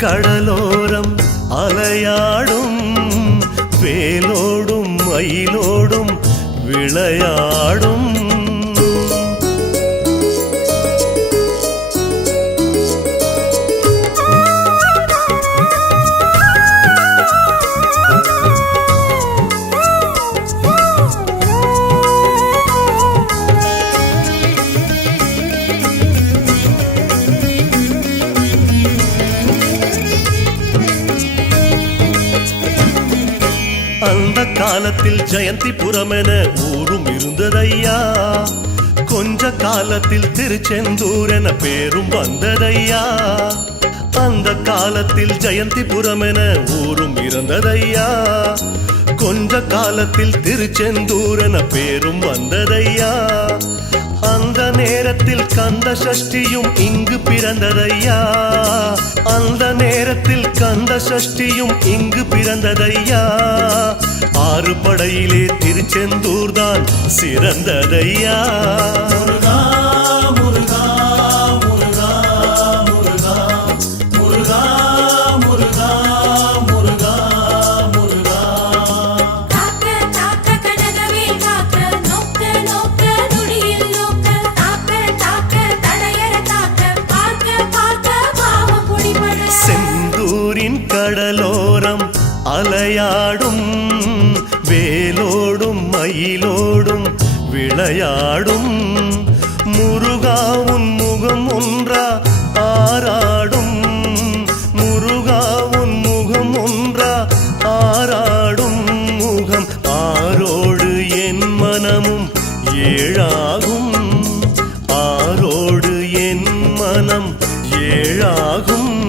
கடலோரம் அலையாடும் வேலோடும் மயிலோடும் விளையாடும். அந்த காலத்தில் ஜெயந்திபுரம் என ஊரும் இருந்ததையா? கொஞ்ச காலத்தில் திருச்செந்தூர் என பேரும் வந்ததையா? அந்த காலத்தில் ஜெயந்திபுரம் என ஊரும் இருந்ததையா? கொஞ்ச காலத்தில் திருச்செந்தூர் என பேரும் வந்ததையா? அந்த நேரத்தில் கந்த சஷ்டியும் இங்கு பிறந்ததையா? அந்த நேரத்தில் கந்த சஷ்டியும் இங்கு பிறந்ததையா? ஆறு படையிலே திருச்செந்தூர் தான் சிறந்ததையா? கடலோரம் அலையாடும் வேலோடும் மயிலோடும் விளையாடும். முருகாவும் முகம் ஒன்றா ஆராடும். முருகாவும் முகம் ஒன்றா ஆராடும். முகம் ஆரோடு என் மனமும் ஏழாகும். ஆரோடு என் மனம் ஏழாகும்.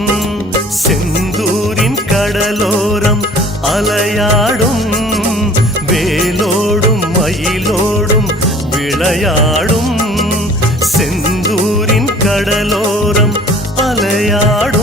கடலோரம் அலையாடும் வேலோடும் மயிலோடும் விளையாடும் செந்தூரின் கடலோரம் அலையாடும்.